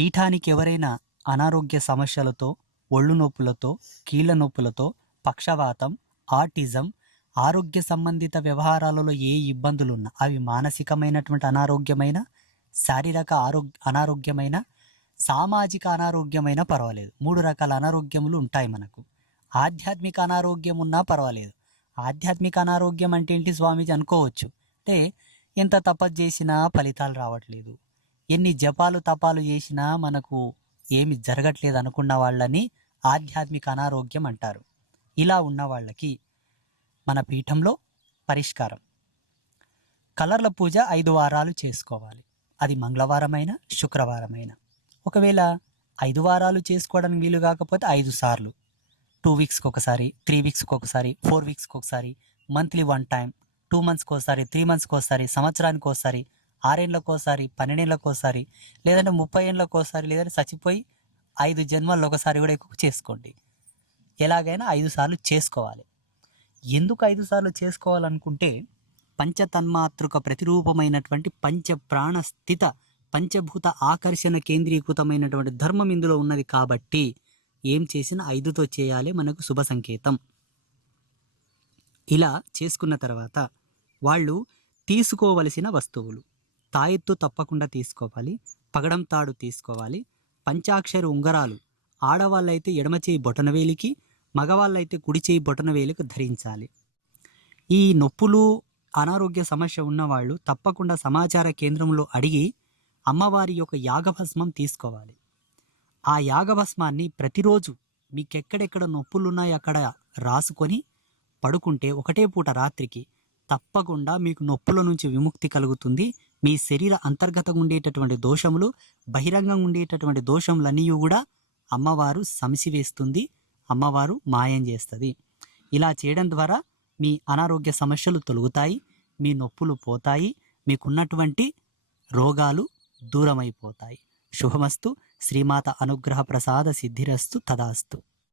పీఠానికి ఎవరైనా అనారోగ్య సమస్యలతో, ఒళ్ళు నొప్పులతో, కీళ్ళ నొప్పులతో, పక్షవాతం, ఆటిజం, ఆరోగ్య సంబంధిత వ్యవహారాలలో ఏ ఇబ్బందులున్నా అవి మానసికమైనటువంటి అనారోగ్యమైన, శారీరక అనారోగ్యమైన, సామాజిక అనారోగ్యమైనా పర్వాలేదు. 3 రకాల అనారోగ్యములు ఉంటాయి మనకు. ఆధ్యాత్మిక అనారోగ్యం ఉన్నా పర్వాలేదు. ఆధ్యాత్మిక అనారోగ్యం అంటే ఏంటి స్వామీజీ అనుకోవచ్చు. అంటే ఎంత తపస్సు చేసినా ఫలితాలు రావట్లేదు, ఎన్ని జపాలు తపాలు చేసినా మనకు ఏమి జరగట్లేదు అనుకున్న వాళ్ళని ఆధ్యాత్మిక అనారోగ్యం అంటారు. ఇలా ఉన్న వాళ్ళకి మన పీఠంలో పరిష్కారం, కలర్ల పూజ 5 వారాలు చేసుకోవాలి. అది మంగళవారమైనా శుక్రవారమైనా. ఒకవేళ 5 వారాలు చేసుకోవడానికి వీలు కాకపోతే 5 సార్లు, 2 వీక్స్కి ఒకసారి, 3 వీక్స్కి ఒకసారి, 4 వీక్స్కి ఒకసారి, మంత్లీ 1 టైం, 2 మంత్స్కి ఒకసారి, 3 మంత్స్కి ఒకసారి, సంవత్సరానికి ఒకసారి, 6 ఏళ్ళకి ఒకసారి, 12 ఏళ్ళకి ఒకసారి, లేదంటే 30 ఏళ్ళకి ఒకసారి, లేదంటే చచ్చిపోయి 5 జన్మల్లో ఒకసారి కూడా ఎక్కువ చేసుకోండి. ఎలాగైనా 5 సార్లు చేసుకోవాలి. ఎందుకు 5 సార్లు చేసుకోవాలనుకుంటే పంచతన్మాతృక ప్రతిరూపమైనటువంటి పంచప్రాణ స్థిత పంచభూత ఆకర్షణ కేంద్రీకృతమైనటువంటి ధర్మం ఇందులో ఉన్నది కాబట్టి ఏం చేసినా 5తో చేయాలి, మనకు శుభ సంకేతం. ఇలా చేసుకున్న తర్వాత వాళ్ళు తీసుకోవలసిన వస్తువులు, తాయెత్తు తప్పకుండా తీసుకోవాలి, పగడం తాడు తీసుకోవాలి, పంచాక్షరి ఉంగరాలు ఆడవాళ్ళైతే ఎడమ చేయి బొటనవేలికి, మగవాళ్ళైతే కుడి చేయి బొటనవేలికి ధరించాలి. ఈ నొప్పులు అనారోగ్య సమస్య ఉన్నవాళ్ళు తప్పకుండా సమాచార కేంద్రంలో అడిగి అమ్మవారి యొక్క యాగభస్మం తీసుకోవాలి. ఆ యాగభస్మాన్ని ప్రతిరోజు మీకెక్కడెక్కడ నొప్పులున్నాయి అక్కడ రాసుకొని పడుకుంటే ఒకటే పూట రాత్రికి తప్పకుండా మీకు నొప్పుల నుంచి విముక్తి కలుగుతుంది. మీ శరీర అంతర్గతంగా ఉండేటటువంటి దోషములు, బహిరంగంగా ఉండేటటువంటి దోషములన్నీ కూడా అమ్మవారు సమసివేస్తుంది, అమ్మవారు మాయం చేస్తుంది. ఇలా చేయడం ద్వారా మీ అనారోగ్య సమస్యలు తొలగుతాయి, మీ నొప్పులు పోతాయి, మీకున్నటువంటి రోగాలు దూరమైపోతాయి. శుభమస్తు. శ్రీమాత అనుగ్రహ ప్రసాద సిద్ధిరస్తు. తదాస్తు.